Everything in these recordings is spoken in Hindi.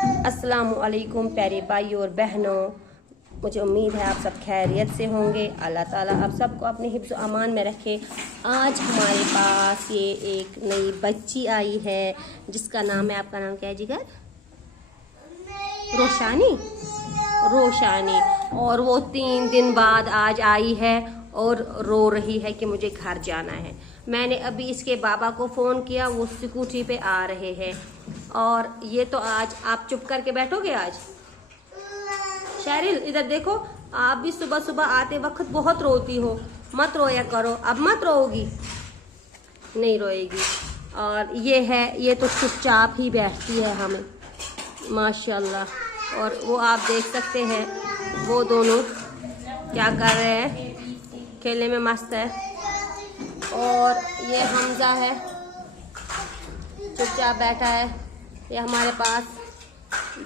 अस्सलामु अलैकुम प्यारे भाई और बहनों, मुझे उम्मीद है आप सब खैरियत से होंगे। अल्लाह ताला आप सबको अपने हिफ्ज़ अमान में रखे। आज हमारे पास ये एक नई बच्ची आई है जिसका नाम है, आपका नाम क्या है जिगर? रोशानी। रोशानी। और वो 3 दिन बाद आज आई है और रो रही है कि मुझे घर जाना है। मैंने अभी इसके बाबा को फ़ोन किया, वो स्कूटी पे आ रहे हैं। और ये तो आज आप चुप करके बैठोगे आज? शैरिल इधर देखो, आप भी सुबह सुबह आते वक्त बहुत रोती हो, मत रोया करो। अब मत रोगी? नहीं रोएगी। और ये है, ये तो चुपचाप ही बैठती है हमें, माशाल्लाह। और वो आप देख सकते हैं वो दोनों क्या कर रहे हैं, खेलने में मस्त है। और ये हमजा है, चुपचाप बैठा है। ये हमारे पास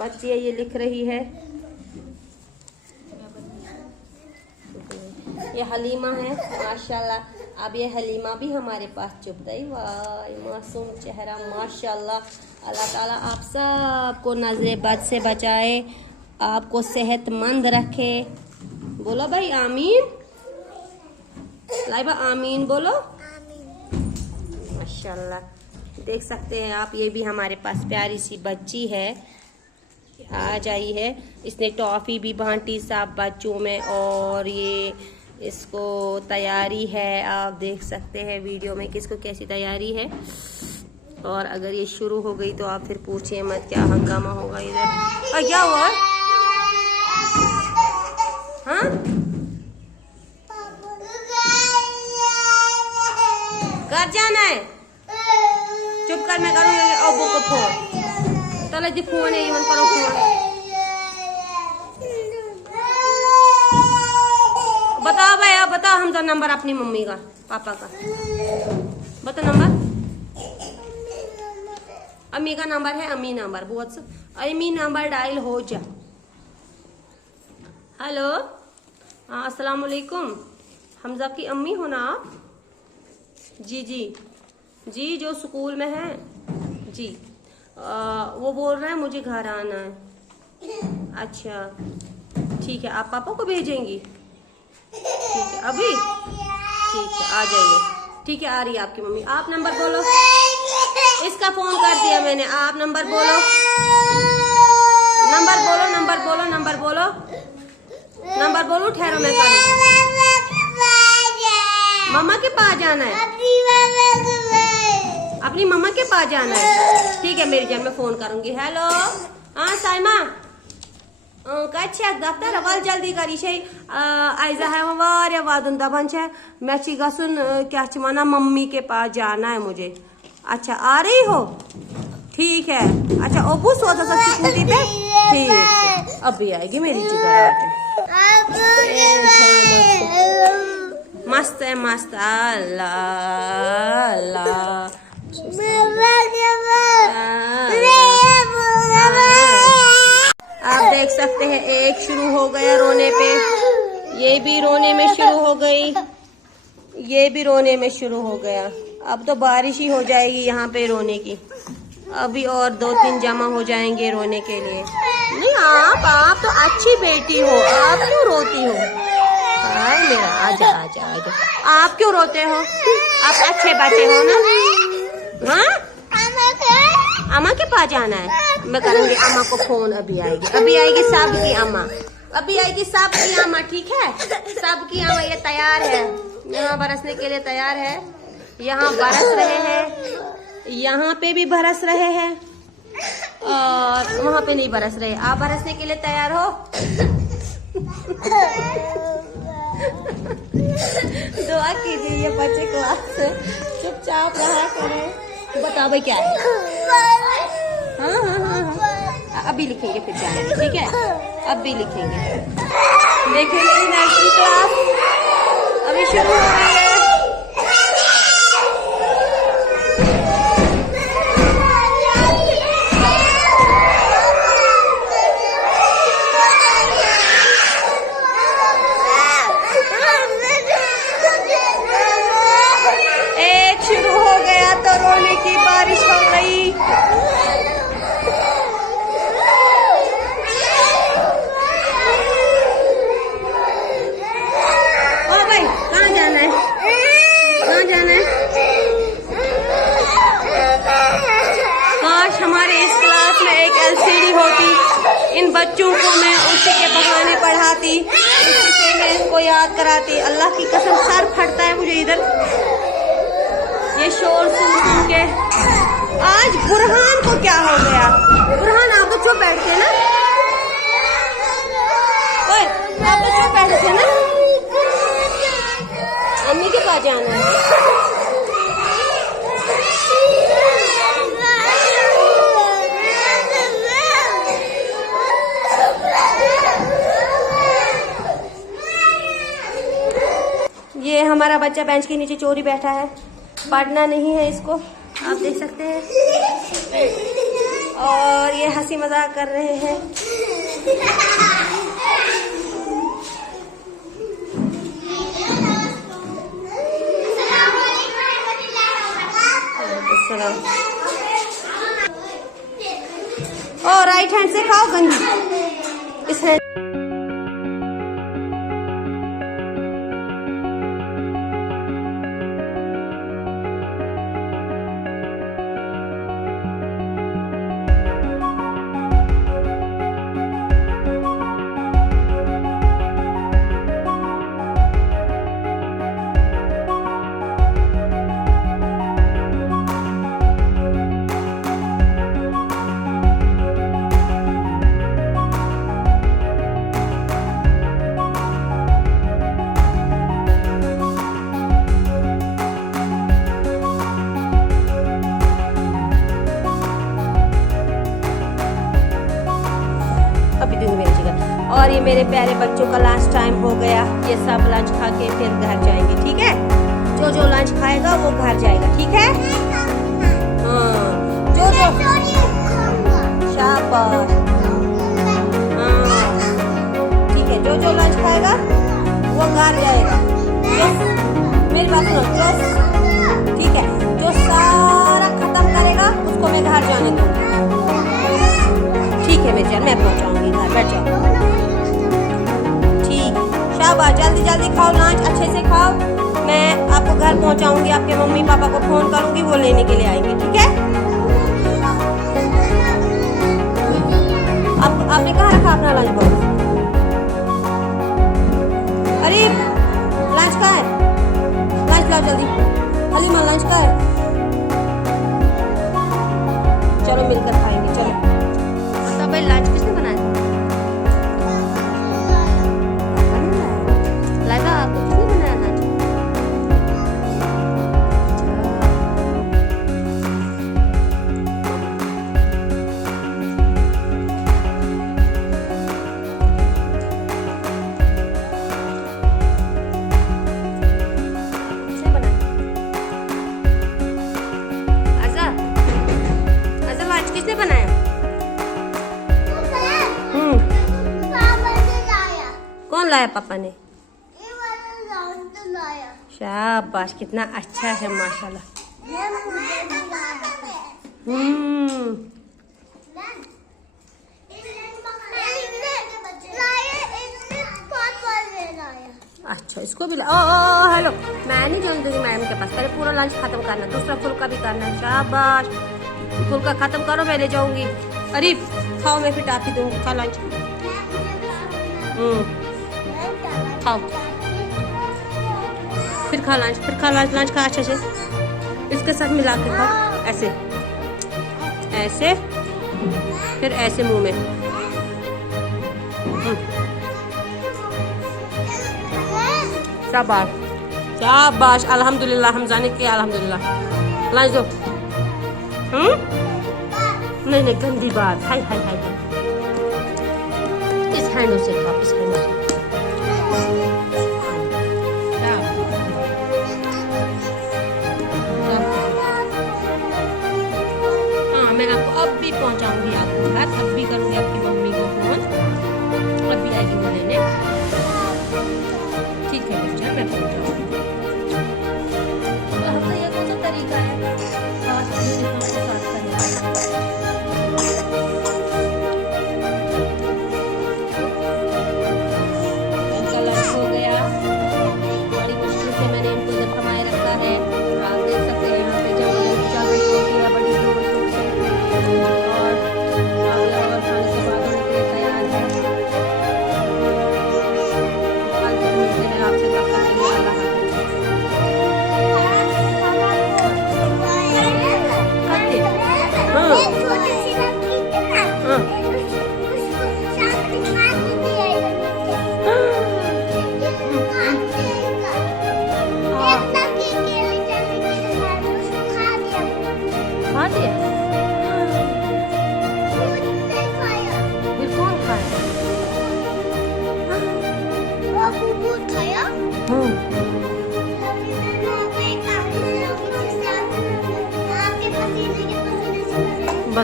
बच्ची है, ये लिख रही है। ये हलीमा है माशाल्लाह। अब ये हलीमा भी हमारे पास चुप गई। वाह मासूम चेहरा माशाल्लाह। अल्लाह ताला आप सबको नजरे बद से बचाए, आपको सेहतमंद रखे। बोलो भाई आमीन। लाइबा आमीन बोलो। माशाल्लाह देख सकते हैं आप, ये भी हमारे पास प्यारी सी बच्ची है, आज आई है। इसने टॉफ़ी भी बांटी सब बच्चों में। और ये इसको तैयारी है, आप देख सकते हैं वीडियो में किसको कैसी तैयारी है। और अगर ये शुरू हो गई तो आप फिर पूछिए मत, क्या हंगामा होगा इधर। और क्या हुआ? हाँ घर जाना है? चुप कर, मैं करूँगी अबू को फोन। चलो जी फोन है, इवन करो फोन। बताओ भाई, आप बताओ हमजा नंबर अपनी मम्मी का, पापा का बताओ नंबर। अम्मी का नंबर है, अम्मी नंबर बहुत अम्मी नंबर डायल हो जा। हेलो हाँ अस्सलाम वालेकुम, हमजा की अम्मी हो ना आप? जी जी जी, जो स्कूल में है जी। वो बोल रहे हैं मुझे घर आना है। अच्छा ठीक है, आप पापा को भेजेंगी? ठीक है अभी, ठीक है आ जाइए। ठीक है आ रही है आपकी मम्मी। आप नंबर बोलो, इसका फोन कर दिया मैंने। आप नंबर बोलो, नंबर बोलो, नंबर बोलो, नंबर बोलो, नंबर बोलो। ठहरो मैं करूँ। मम्मा के पास जाना है, अपनी मम्मा के पास जाना है। ठीक है मेरी जान, मैं फोन करूंगी। हेलो हाँ साइमा कच्छा दफ्तर वल जल्दी करी शे आइजा है वारिया वादुन दबन छे मैं छी गसुन क्या छ वना मम्मी के पास जाना है मुझे। अच्छा आ रही हो? ठीक है। अच्छा ओपू सो तो स्कूटी पे? ठीक है अभी आएगी मेरी जिगर। मस्त है मस्त। अल्लाह अल्लाह आप देख सकते हैं एक शुरू हो गया रोने पे, ये भी रोने में शुरू हो गई, ये भी रोने में शुरू हो गया। अब तो बारिश ही हो जाएगी यहाँ पे रोने की। अभी और 2-3 जमा हो जाएंगे रोने के लिए। नहीं आप तो अच्छी बेटी हो, आप क्यों रोती हो? हाय मेरा आजा आजा आजा। आप क्यों रोते हो? आप अच्छे बच्चे हो ना। हाँ अम्मा के पास जाना है, मैं करूँगी अम्मा को फोन। अभी आएगी सबकी अम्मा, अभी आएगी सबकी अम्मा। ठीक है सबकी अम्मा। ये तैयार है, यहाँ बरसने के लिए तैयार है। यहाँ बरस रहे हैं, यहाँ पे भी बरस रहे हैं और वहाँ पे नहीं बरस रहे। आप बरसने के लिए तैयार हो? दुआ कीजिए ये बच्चे क्लास से चुपचाप रहा करें। बताओ भाई क्या है? हाँ हाँ हाँ हाँ अभी लिखेंगे फिर जाएंगे। ठीक है अभी लिखेंगे, देखेंगे नर्सरी क्लास अभी शुरू हो रही है। एक शुरू हो गया तो रोने की बारिश हो गई। बच्चों को मैं उसी के बहाने पढ़ाती, उसी से मैं इनको याद कराती। अल्लाह की कसम सर फटता है मुझे इधर ये शोर सुन के। आज बुरहान को क्या हो गया? बुरहान आप तो चुप बैठते ना, ओए आप तो चुप बैठे थे ना, अम्मी के पास जाना है। ये हमारा बच्चा बेंच के नीचे चोरी बैठा है, पढ़ना नहीं है इसको, आप देख सकते हैं। और ये हंसी मजाक कर रहे हैं। और राइट हैंड से खाओ गंदी, इस हैंड अभी दूंगी मेरी जगह। और ये मेरे प्यारे बच्चों का लंच टाइम हो गया, ये सब लंच खा के फिर घर जाएंगे, ठीक है? जो जो लंच खाएगा वो घर जाएगा, ठीक है? हाँ, जो शाबाश, हाँ ठीक है, जो जो लंच खाएगा वो घर जाएगा। मेरी बात सुनो, जो ठीक है, जो सारा खत्म करेगा उसको मैं घर जाने दूंगी, ठीक है मेरी जान, मैं पहुंचाऊंगी घर, बैठ जाओ, ठीक। शाबाश, जल्दी जल्दी खाओ लंच, अच्छे से खाओ। मैं आपको घर पहुंचाऊंगी, आपके मम्मी पापा को फोन करूंगी, वो लेने के लिए आएंगे, ठीक है? आपने कहाँ रखा अपना लंच बॉक्स? अरे लंच कहाँ है? लंच लाओ जल्दी, हलीमा लंच कहाँ है? चलो मिलकर खाएंगे, चलो। तो भाई लंच किसने बनाया? लाइबा, आपको किसने बनाया लंच? किसने बनाया? आजा, आजा लंच किसने बनाया? कौन लाया? पापा ने। शाबाश, कितना अच्छा है माशाल्लाह। अच्छा इसको भी ओ हेलो, मैं नहीं जाने दूंगी मैडम के पास, पहले पूरा लंच खत्म करना, दूसरा फुल्का भी करना है। शाबाश, फुल्का खत्म करो, मैं ले जाऊंगी। अरे खाओ, मैं फिर टाफी दूंगी, खा लंच। खाओ, फिर खा लंच, फिर खा लंच, लंच खा अच्छे से, इसके साथ मिला के खाओ, ऐसे ऐसे, फिर ऐसे मुंह में। शाबाश शाबाश, अल्हम्दुलिल्लाह, हम जाने के अल्हम्दुलिल्लाह। लंच दो। नहीं नहीं, गंदी बात, हाय हाय हाय, इस हैंडों से खाओ, इस हैंडों से। हाँ, मैं आपको अब भी पहुंचाऊंगी, आपको बात अब भी करूंगी, आपकी मम्मी को फोन, अब भी आएगी वो लेने, ठीक है बच्चा, मैं पहुंचाऊंगी। तो हमका ये कौन सा तरीका है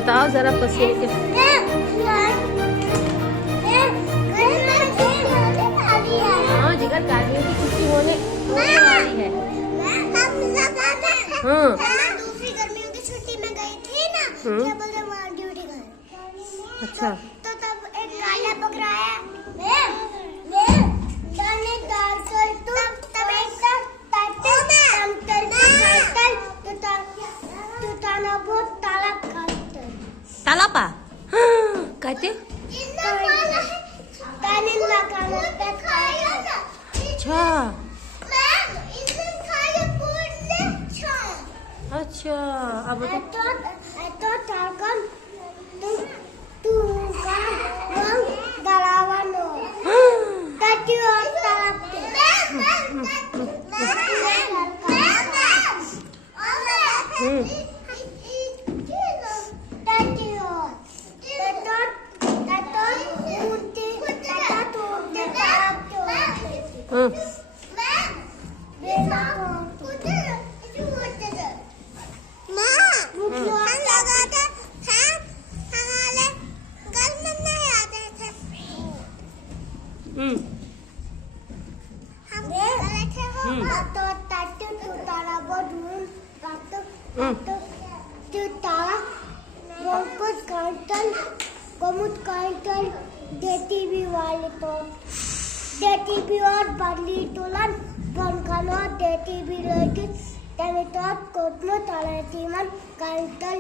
बताओ जरा पसीने के। हाँ जिगर, गर्मियों की छुट्टी होने वाली है। हाँ दूसरी गर्मियों की छुट्टी में गई थी ना, क्या बोलते हैं वहाँ ड्यूटी गए। अच्छा। तो तब एक काला बकरा आया, तालापा कहते। अच्छा अच्छा, अब और बर्ली तुलन बनकानो देती भी लगी तमितात कोटलो तालातीमन कांटल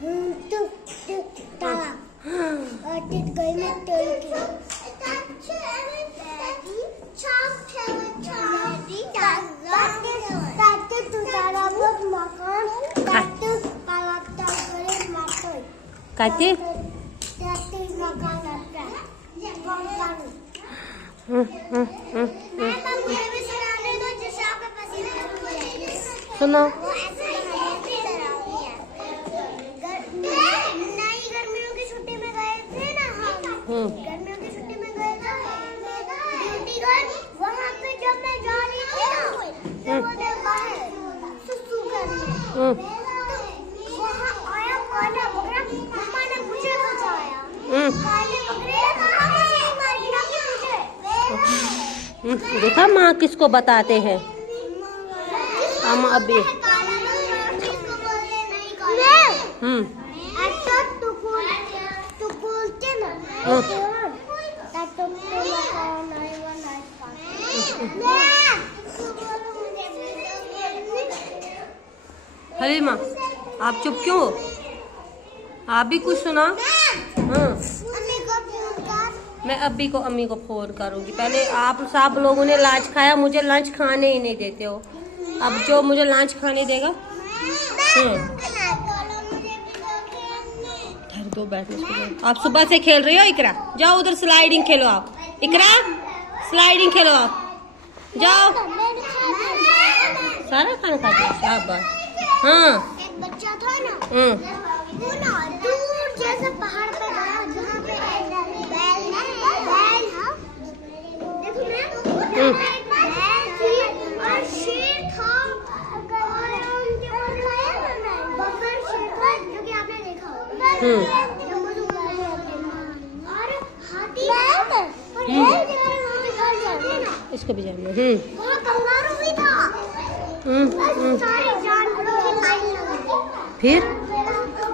हुंतु ताला अतित गई में तेल की ताते तू ताला बहुत मकान ताते कालाक्ता करे मातोय कहते ताते मकान आता बनकानो सुनो। नई गर्मियों की छुट्टी में गए थे ना हम, गर्मियों की छुट्टी में गए थे ड्यूटी गए, वहाँ पे जब मैं जा रही थी ना वो बाहर सुसु करने, वहाँ आया काला बकरा, मम्मा ने मुझे बचाया। काले बकरे देखा माँ किसको बताते हैं हम अभी। हलीमा आप चुप क्यों हो? आप भी कुछ सुना। हाँ मैं अभी को अम्मी को फोन करूंगी। पहले आप सब लोगों ने लंच खाया, मुझे लंच खाने ही नहीं देते हो। अब जो मुझे लंच खाने देगा दो बैठने। आप सुबह से खेल रही हो इकरा, जाओ उधर स्लाइडिंग खेलो। आप इकरा स्लाइडिंग खेलो, आप जाओ। सारा खाना खा लिया शाबाश। हाँ एक बच्चा था ना, वो ना दूर जैसे पहाड़ पे गया जहाँ पे बैल था, देखो मैं बैल थी और शेर था और उनके बब्बर शेर था जो कि आपने देखा होगा। और हाथी इसको भी जाना। वहाँ कंगारू भी था। सारे जानवरों की लाइन लगी। फिर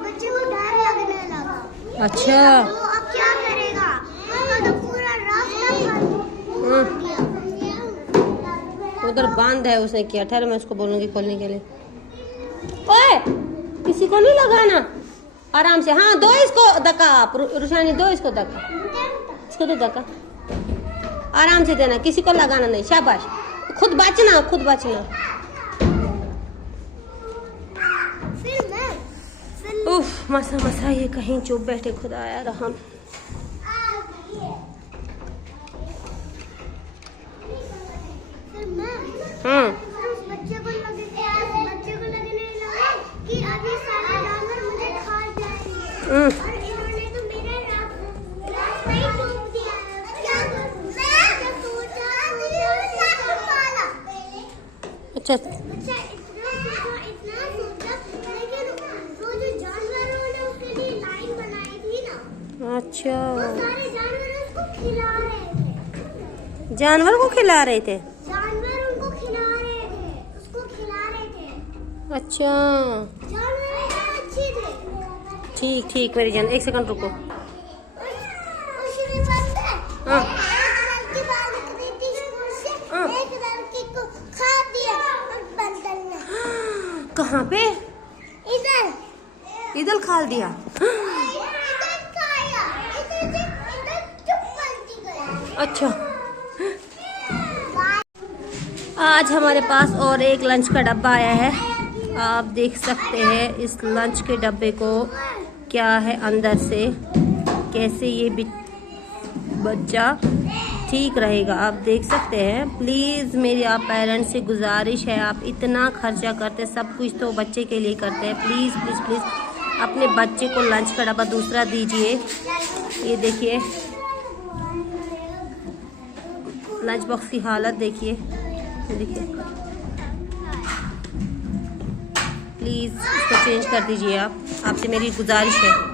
बच्चे को डर लगने लगा। अच्छा तो अब क्या करेगा? तो पूरा रास्ता बंद किया। उधर बांध है उसने किया। ठहर मैं उसको बोलूंगी खोलने के लिए। ओए किसी को नहीं लगाना, आराम से। हाँ दो इसको धक्का, आप रुशानी दो इसको धक्का, इसको दो धक्का, आराम से देना, किसी को लगाना नहीं। शाबाश, खुद बचना, खुद बचना। उफ मसा मसा ये कहीं चुप बैठे, खुदा आया रहम। बच्चे को लगने लगा कि अभी सारे जानवर मुझे खा जाएंगे और इन्होंने तो मेरा रास्ता ही रोक दिया। क्या करूं? मैं सोचा अच्छा इतना सोचा, लेकिन वो जो जानवर है उसके लिए अच्छा, सारे जानवर उसको खिला रहे थे। जानवर को खिला रहे थे। जानवर उनको खिला रहे थे, उसको खिला रहे थे। अच्छा जानवर एकदम अच्छे थे। ठीक ठीक मेरी जान, एक सेकंड रुको। उसने पता है, हाँ। एक लड़की बाहर निकली थी स्कूल से, हाँ। एक लड़की को खा दिया उस बंदर ने। कहाँ पे? इधर इधर खाल दिया। इधर खाया, इधर चुप पलटी गया। अच्छा, आज हमारे पास और एक लंच का डब्बा आया है। आप देख सकते हैं इस लंच के डब्बे को क्या है अंदर से, कैसे ये बच्चा ठीक रहेगा। आप देख सकते हैं। प्लीज़ मेरी आप पेरेंट्स से गुजारिश है, आप इतना खर्चा करते, सब कुछ तो बच्चे के लिए करते हैं, प्लीज़ प्लीज़ प्लीज़ अपने बच्चे को लंच का डब्बा दूसरा दीजिए। ये देखिए लंच बॉक्स की हालत देखिए, देखिए प्लीज़ इसको चेंज कर दीजिए। आप, आपसे मेरी गुजारिश है।